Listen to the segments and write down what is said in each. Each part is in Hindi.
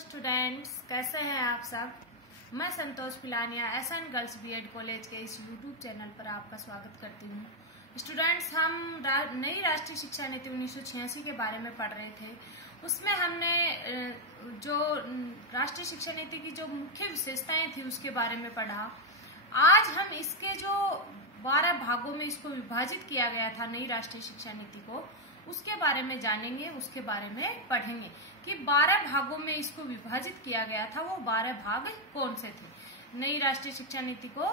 स्टूडेंट्स, कैसे हैं आप सब। मैं Santosh Pilania SN girls B.Ed college के इस यूट्यूब चैनल पर आपका स्वागत करती हूँ। स्टूडेंट्स, हम नई राष्ट्रीय शिक्षा नीति 1986 के बारे में पढ़ रहे थे। उसमें हमने जो राष्ट्रीय शिक्षा नीति की जो मुख्य विशेषताएं थी उसके बारे में पढ़ा। आज हम इसके जो 12 भागों में इसको विभाजित किया गया था नई राष्ट्रीय शिक्षा नीति को, उसके बारे में जानेंगे, उसके बारे में पढ़ेंगे कि 12 भागों में इसको विभाजित किया गया था। वो 12 भाग कौन से थे, नई राष्ट्रीय शिक्षा नीति को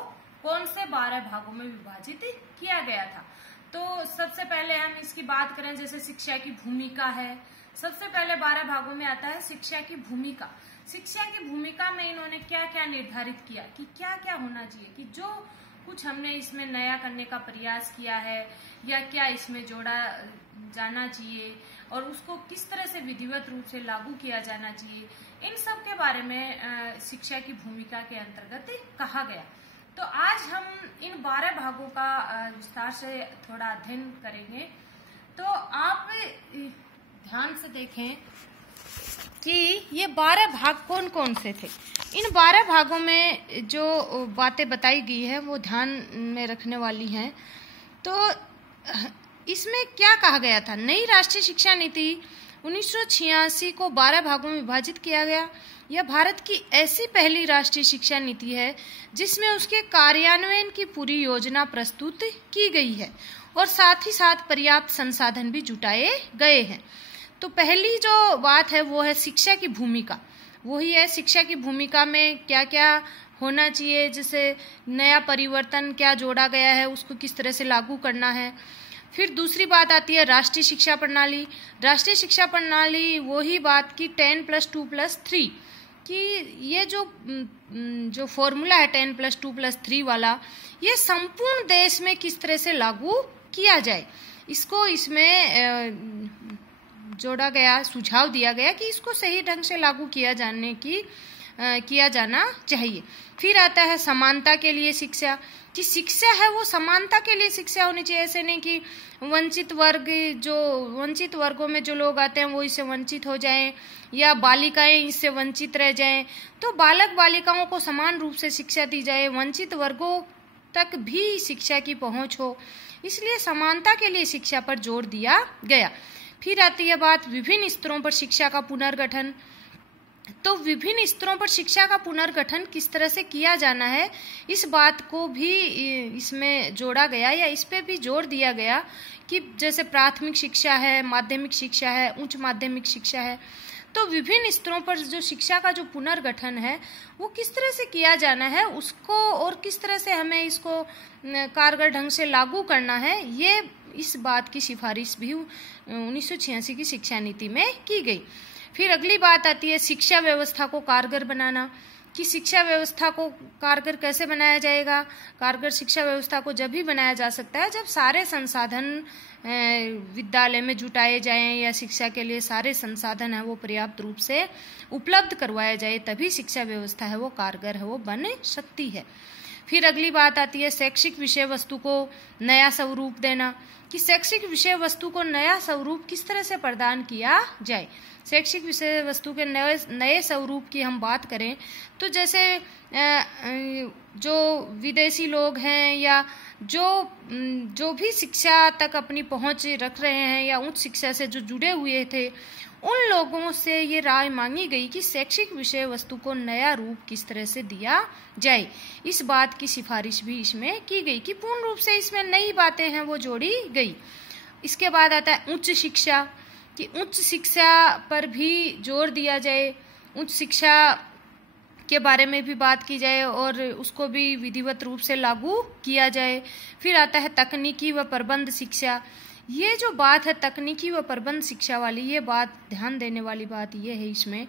कौन से 12 भागों में विभाजित किया गया था। तो सबसे पहले हम इसकी बात करें, जैसे शिक्षा की भूमिका है। सबसे पहले 12 भागों में आता है शिक्षा की भूमिका। शिक्षा की भूमिका में इन्होंने क्या क्या निर्धारित किया कि क्या क्या होना चाहिए, कि जो कुछ हमने इसमें नया करने का प्रयास किया है या क्या इसमें जोड़ा जाना चाहिए और उसको किस तरह से विधिवत रूप से लागू किया जाना चाहिए, इन सब के बारे में शिक्षा की भूमिका के अंतर्गत कहा गया। तो आज हम इन 12 भागों का विस्तार से थोड़ा अध्ययन करेंगे। तो आप ध्यान से देखें कि ये 12 भाग कौन कौन से थे। इन 12 भागों में जो बातें बताई गई है वो ध्यान में रखने वाली हैं। तो इसमें क्या कहा गया था, नई राष्ट्रीय शिक्षा नीति 1986 को 12 भागों में विभाजित किया गया। यह भारत की ऐसी पहली राष्ट्रीय शिक्षा नीति है जिसमें उसके कार्यान्वयन की पूरी योजना प्रस्तुत की गई है और साथ ही साथ पर्याप्त संसाधन भी जुटाए गए हैं। तो पहली जो बात है वो है शिक्षा की भूमिका। वही है, शिक्षा की भूमिका में क्या क्या होना चाहिए, जैसे नया परिवर्तन क्या जोड़ा गया है, उसको किस तरह से लागू करना है। फिर दूसरी बात आती है राष्ट्रीय शिक्षा प्रणाली। राष्ट्रीय शिक्षा प्रणाली वही बात की 10+2+3 कि ये जो फॉर्मूला है 10+2+3 वाला, ये संपूर्ण देश में किस तरह से लागू किया जाए, इसको इसमें जोड़ा गया, सुझाव दिया गया कि इसको सही ढंग से लागू किया जाना चाहिए। फिर आता है समानता के लिए शिक्षा, कि शिक्षा है वो समानता के लिए शिक्षा होनी चाहिए। ऐसे नहीं कि वंचित वर्गों में जो लोग आते हैं वो इससे वंचित हो जाएं या बालिकाएं इससे वंचित रह जाएं। तो बालक बालिकाओं को समान रूप से शिक्षा दी जाए, वंचित वर्गों तक भी शिक्षा की पहुंच हो, इसलिए समानता के लिए शिक्षा पर जोर दिया गया। फिर आती है बात विभिन्न स्तरों पर शिक्षा का पुनर्गठन। तो विभिन्न स्तरों पर शिक्षा का पुनर्गठन किस तरह से किया जाना है, इस बात को भी इसमें जोड़ा गया या इस पे भी जोर दिया गया कि जैसे प्राथमिक शिक्षा है, माध्यमिक शिक्षा है, उच्च माध्यमिक शिक्षा है। तो विभिन्न स्तरों पर जो शिक्षा का जो पुनर्गठन है वो किस तरह से किया जाना है, उसको और किस तरह से हमें इसको कारगर ढंग से लागू करना है, ये इस बात की सिफारिश भी 1986 की शिक्षा नीति में की गई। फिर अगली बात आती है शिक्षा व्यवस्था को कारगर बनाना, कि शिक्षा व्यवस्था को कारगर कैसे बनाया जाएगा। कारगर शिक्षा व्यवस्था को जब भी बनाया जा सकता है जब सारे संसाधन विद्यालय में जुटाए जाएं या शिक्षा के लिए सारे संसाधन है वो पर्याप्त रूप से उपलब्ध करवाया जाए, तभी शिक्षा व्यवस्था है वो कारगर है वो बन सकती है। फिर अगली बात आती है शैक्षिक विषय वस्तु को नया स्वरूप देना, कि शैक्षिक विषय वस्तु को नया स्वरूप किस तरह से प्रदान किया जाए। शैक्षिक विषय वस्तु के नए स्वरूप की हम बात करें तो जैसे जो विदेशी लोग हैं या जो भी शिक्षा तक अपनी पहुंच रख रहे हैं या उच्च शिक्षा से जो जुड़े हुए थे, उन लोगों से ये राय मांगी गई कि शैक्षिक विषय वस्तु को नया रूप किस तरह से दिया जाए। इस बात की सिफारिश भी इसमें की गई कि पूर्ण रूप से इसमें नई बातें हैं वो जोड़ी गई। इसके बाद आता है उच्च शिक्षा, कि उच्च शिक्षा पर भी जोर दिया जाए, उच्च शिक्षा के बारे में भी बात की जाए और उसको भी विधिवत रूप से लागू किया जाए। फिर आता है तकनीकी व प्रबंध शिक्षा। ये जो बात है तकनीकी व प्रबंध शिक्षा वाली, ये बात ध्यान देने वाली बात ये है इसमें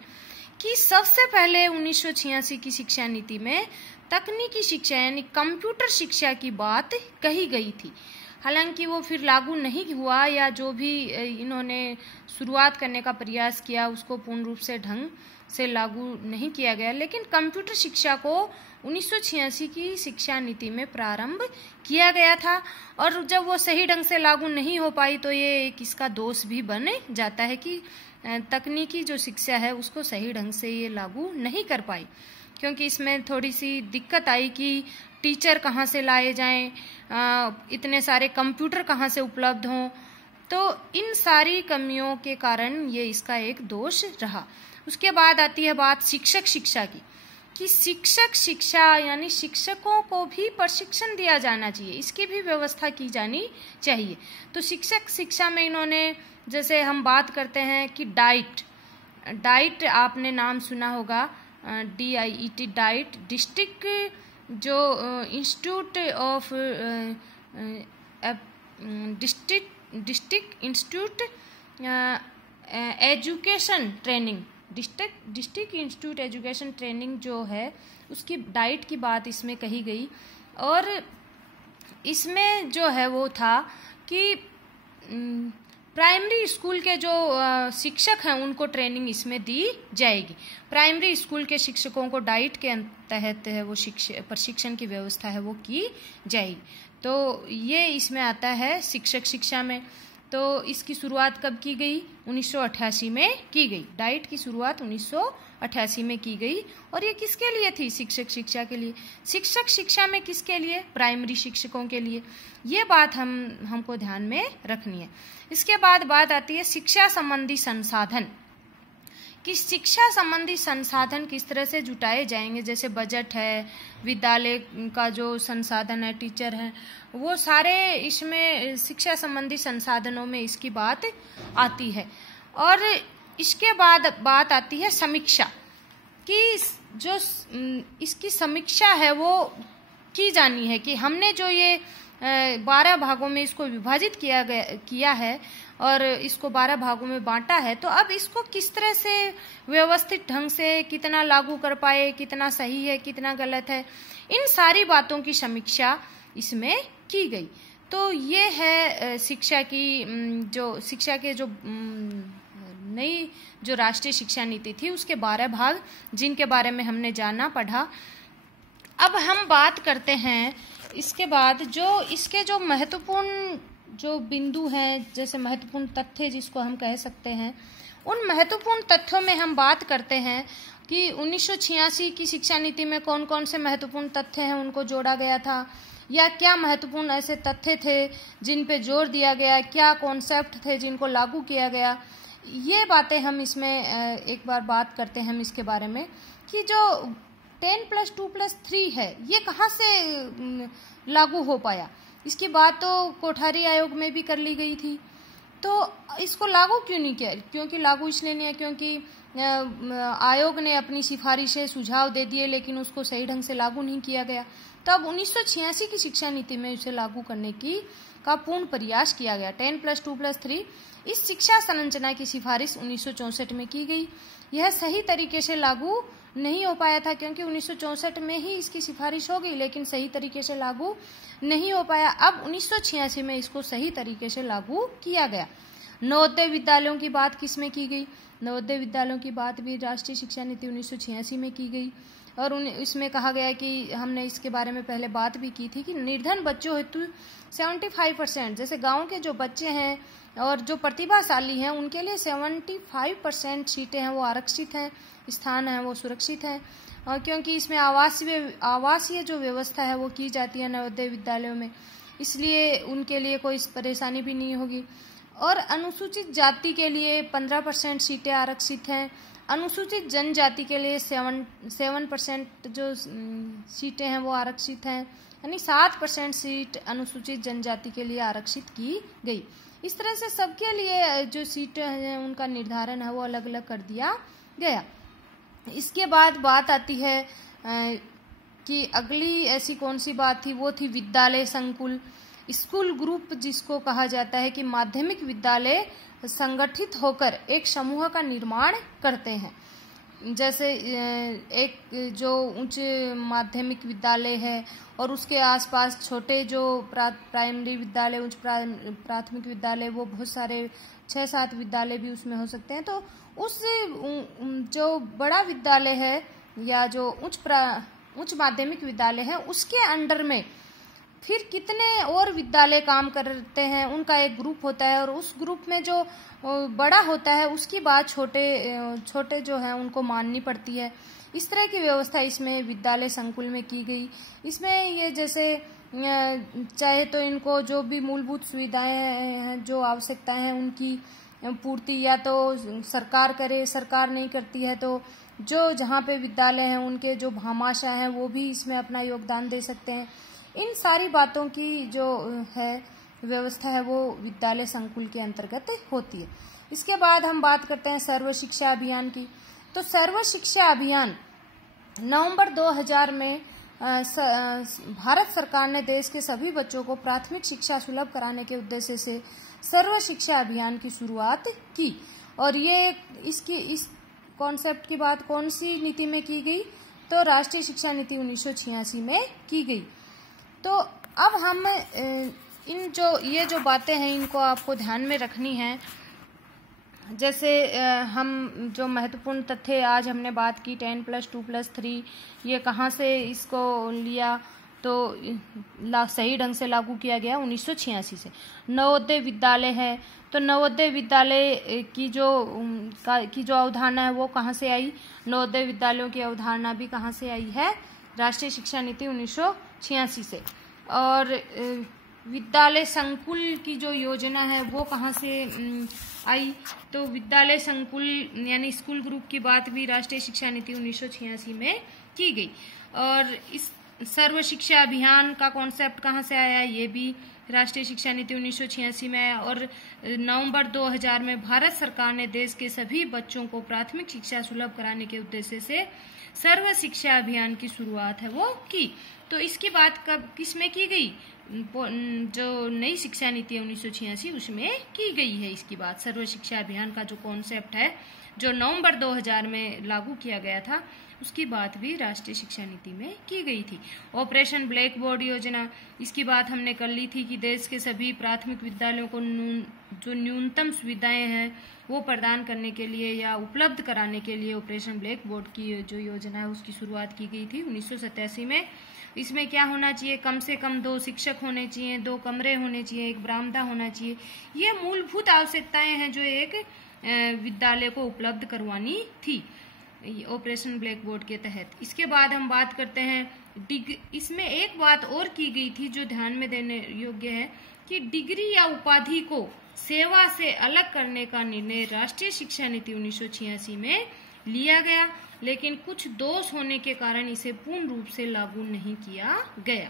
कि सबसे पहले 1986 की शिक्षा नीति में तकनीकी शिक्षा यानी कंप्यूटर शिक्षा की बात कही गई थी। हालांकि वो फिर लागू नहीं हुआ या जो भी इन्होंने शुरुआत करने का प्रयास किया उसको पूर्ण रूप से ढंग से लागू नहीं किया गया, लेकिन कंप्यूटर शिक्षा को 1986 की शिक्षा नीति में प्रारंभ किया गया था। और जब वो सही ढंग से लागू नहीं हो पाई तो ये एक इसका दोष भी बन जाता है कि तकनीकी जो शिक्षा है उसको सही ढंग से ये लागू नहीं कर पाई, क्योंकि इसमें थोड़ी सी दिक्कत आई कि टीचर कहाँ से लाए जाएं, इतने सारे कंप्यूटर कहाँ से उपलब्ध हों। तो इन सारी कमियों के कारण ये इसका एक दोष रहा। उसके बाद आती है बात शिक्षक शिक्षा की, कि शिक्षक शिक्षा यानी शिक्षकों को भी प्रशिक्षण दिया जाना चाहिए, इसकी भी व्यवस्था की जानी चाहिए। तो शिक्षक शिक्षा में इन्होंने, जैसे हम बात करते हैं कि डाइट आपने नाम सुना होगा, DIET, डाइट, डिस्ट्रिक्ट जो institute of district institute education training, district institute education training जो है, उसकी डाइट की बात इसमें कही गई। और इसमें जो है वो था कि प्राइमरी स्कूल के जो शिक्षक हैं उनको ट्रेनिंग इसमें दी जाएगी। प्राइमरी स्कूल के शिक्षकों को डाइट के तहत है वो प्रशिक्षण की व्यवस्था है वो की जाएगी। तो ये इसमें आता है शिक्षक शिक्षा में। तो इसकी शुरुआत कब की गई? 1988 में की गई। डाइट की शुरुआत 1988 में की गई। और ये किसके लिए थी? शिक्षक शिक्षा के लिए। शिक्षक शिक्षा में किसके लिए? प्राइमरी शिक्षकों के लिए। ये बात हमको ध्यान में रखनी है। इसके बाद बात आती है शिक्षा संबंधी संसाधन, कि शिक्षा संबंधी संसाधन किस तरह से जुटाए जाएंगे। जैसे बजट है, विद्यालय का जो संसाधन है, टीचर हैं, वो सारे इसमें शिक्षा संबंधी संसाधनों में इसकी बात आती है। और इसके बाद बात आती है समीक्षा, कि जो इसकी समीक्षा है वो की जानी है, कि हमने जो ये 12 भागों में इसको विभाजित किया है और इसको 12 भागों में बांटा है, तो अब इसको किस तरह से व्यवस्थित ढंग से कितना लागू कर पाए, कितना सही है, कितना गलत है, इन सारी बातों की समीक्षा इसमें की गई। तो ये है शिक्षा के जो नई जो राष्ट्रीय शिक्षा नीति थी उसके 12 भाग, जिनके बारे में हमने जाना पढ़ा। अब हम बात करते हैं इसके बाद जो इसके जो महत्वपूर्ण जो बिंदु हैं, जैसे महत्वपूर्ण तथ्य जिसको हम कह सकते हैं, उन महत्वपूर्ण तथ्यों में हम बात करते हैं कि 1986 की शिक्षा नीति में कौन कौन से महत्वपूर्ण तथ्य हैं उनको जोड़ा गया था, या क्या महत्वपूर्ण ऐसे तथ्य थे जिन पे जोर दिया गया, क्या कॉन्सेप्ट थे जिनको लागू किया गया। ये बातें हम इसमें एक बार बात करते हैं हम इसके बारे में, कि जो 10+2+3 है ये कहाँ से लागू हो पाया। इसकी बात तो कोठारी आयोग में भी कर ली गई थी, तो इसको लागू क्यों नहीं किया? क्योंकि लागू इसलिए नहीं है क्योंकि आयोग ने अपनी सिफारिशें सुझाव दे दिए, लेकिन उसको सही ढंग से लागू नहीं किया गया। तो अब 1986 की शिक्षा नीति में उसे लागू करने का पूर्ण प्रयास किया गया। 10+2+3 इस शिक्षा संरचना की सिफारिश 1964 में की गई। यह सही तरीके से लागू नहीं हो पाया था, क्योंकि 1964 में ही इसकी सिफारिश हो गई, लेकिन सही तरीके से लागू नहीं हो पाया। अब 1986 में इसको सही तरीके से लागू किया गया। नवोदय विद्यालयों की बात किसमें की गई? नवोदय विद्यालयों की बात भी राष्ट्रीय शिक्षा नीति 1986 में की गई। और इसमें कहा गया कि हमने इसके बारे में पहले बात भी की थी कि निर्धन बच्चों हेतु 75%, जैसे गांव के जो बच्चे हैं और जो प्रतिभाशाली हैं उनके लिए 75% सीटें हैं वो आरक्षित हैं, स्थान है वो सुरक्षित है। और क्योंकि इसमें आवासीय जो व्यवस्था है वो की जाती है नवोदय विद्यालयों में, इसलिए उनके लिए कोई परेशानी भी नहीं होगी। और अनुसूचित जाति के लिए 15% सीटें आरक्षित हैं। अनुसूचित जनजाति के लिए 7% जो सीटें हैं वो आरक्षित हैं, यानी 7% सीट अनुसूचित जनजाति के लिए आरक्षित की गई। इस तरह से सबके लिए जो सीटें हैं उनका निर्धारण है वो अलग अलग कर दिया गया। इसके बाद बात आती है कि अगली ऐसी कौन सी बात थी, वो थी विद्यालय संकुल, स्कूल ग्रुप, जिसको कहा जाता है कि माध्यमिक विद्यालय संगठित होकर एक समूह का निर्माण करते हैं। जैसे एक जो उच्च माध्यमिक विद्यालय है और उसके आसपास छोटे जो प्राइमरी विद्यालय, उच्च प्राथमिक विद्यालय, वो बहुत सारे 6-7 विद्यालय भी उसमें हो सकते हैं। तो उस जो बड़ा विद्यालय है या जो उच्च माध्यमिक विद्यालय है उसके अंडर में फिर कितने और विद्यालय काम करते हैं, उनका एक ग्रुप होता है और उस ग्रुप में जो बड़ा होता है उसकी बात छोटे छोटे जो है उनको माननी पड़ती है। इस तरह की व्यवस्था इसमें विद्यालय संकुल में की गई। इसमें ये जैसे चाहे तो इनको जो भी मूलभूत सुविधाएं हैं, जो आवश्यकताएं हैं, उनकी पूर्ति या तो सरकार करे, सरकार नहीं करती है तो जो जहाँ पे विद्यालय हैं उनके जो भामाशाह हैं वो भी इसमें अपना योगदान दे सकते हैं। इन सारी बातों की जो है व्यवस्था है वो विद्यालय संकुल के अंतर्गत होती है। इसके बाद हम बात करते हैं सर्व शिक्षा अभियान की। तो सर्व शिक्षा अभियान नवंबर 2000 में भारत सरकार ने देश के सभी बच्चों को प्राथमिक शिक्षा सुलभ कराने के उद्देश्य से सर्व शिक्षा अभियान की शुरुआत की। और ये इस कॉन्सेप्ट की बात कौन सी नीति में की गई? तो राष्ट्रीय शिक्षा नीति 1986 में की गई। तो अब हम ये जो बातें हैं इनको आपको ध्यान में रखनी है। जैसे हम जो महत्वपूर्ण तथ्य आज हमने बात की 10+2+3 ये कहाँ से इसको लिया, तो सही ढंग से लागू किया गया 1986 से। नवोदय विद्यालय है, तो नवोदय विद्यालय की जो अवधारणा है वो कहाँ से आई? नवोदय विद्यालयों की अवधारणा भी कहाँ से आई है? राष्ट्रीय शिक्षा नीति 1986 से। और विद्यालय संकुल की जो योजना है वो कहाँ से आई? तो विद्यालय संकुल यानी स्कूल ग्रुप की बात भी राष्ट्रीय शिक्षा नीति 1986 में की गई। और इस सर्व शिक्षा अभियान का कॉन्सेप्ट कहाँ से आया? ये भी राष्ट्रीय शिक्षा नीति 1986 में आया। और नवंबर 2000 में भारत सरकार ने देश के सभी बच्चों को प्राथमिक शिक्षा सुलभ कराने के उद्देश्य से सर्व शिक्षा अभियान की शुरुआत है वो की। तो इसकी बात कब किसमें की गई? जो नई शिक्षा नीति है 1986 उसमें की गई है। इसकी बात सर्व शिक्षा अभियान का जो कॉन्सेप्ट है जो नवंबर 2000 में लागू किया गया था उसकी बात भी राष्ट्रीय शिक्षा नीति में की गई थी। ऑपरेशन ब्लैक बोर्ड योजना, इसकी बात हमने कर ली थी कि देश के सभी प्राथमिक विद्यालयों को जो न्यूनतम सुविधाएं हैं वो प्रदान करने के लिए या उपलब्ध कराने के लिए ऑपरेशन ब्लैक बोर्ड की जो योजना है उसकी शुरुआत की गई थी 1987 में। इसमें क्या होना चाहिए? कम से कम 2 शिक्षक होने चाहिए, 2 कमरे होने चाहिए, एक बरामदा होना चाहिए। ये मूलभूत आवश्यकताएं हैं जो एक विद्यालय को उपलब्ध करवानी थी ऑपरेशन ब्लैक बोर्ड के तहत। इसके बाद हम बात करते हैं इसमें एक बात और की गई थी जो ध्यान में देने योग्य है कि डिग्री या उपाधि को सेवा से अलग करने का निर्णय राष्ट्रीय शिक्षा नीति 1986 में लिया गया, लेकिन कुछ दोष होने के कारण इसे पूर्ण रूप से लागू नहीं किया गया।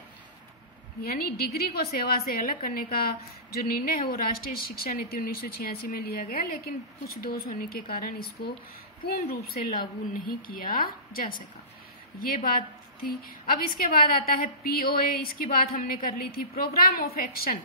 यानी डिग्री को सेवा से अलग करने का जो निर्णय है वो राष्ट्रीय शिक्षा नीति 1986 में लिया गया, लेकिन कुछ दोष होने के कारण इसको पूर्ण रूप से लागू नहीं किया जा सका। ये बात थी। अब इसके बाद आता है पीओए, इसकी बात हमने कर ली थी, प्रोग्राम ऑफ एक्शन।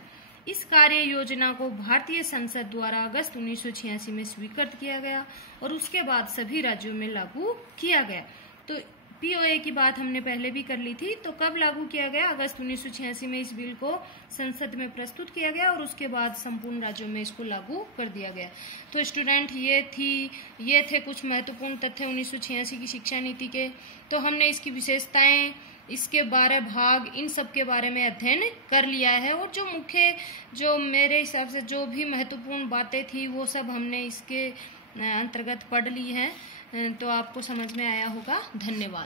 इस कार्य योजना को भारतीय संसद द्वारा अगस्त 1986 में स्वीकृत किया गया और उसके बाद सभी राज्यों में लागू किया गया। तो पीओए की बात हमने पहले भी कर ली थी। तो कब लागू किया गया? अगस्त 1986 में इस बिल को संसद में प्रस्तुत किया गया और उसके बाद संपूर्ण राज्यों में इसको लागू कर दिया गया। तो स्टूडेंट ये थे कुछ महत्वपूर्ण तथ्य 1986 की शिक्षा नीति के। तो हमने इसकी विशेषताएं, इसके 12 भाग, इन सब के बारे में अध्ययन कर लिया है और जो मेरे हिसाब से जो भी महत्वपूर्ण बातें थी वो सब हमने इसके अंतर्गत पढ़ ली हैं। तो आपको समझ में आया होगा। धन्यवाद।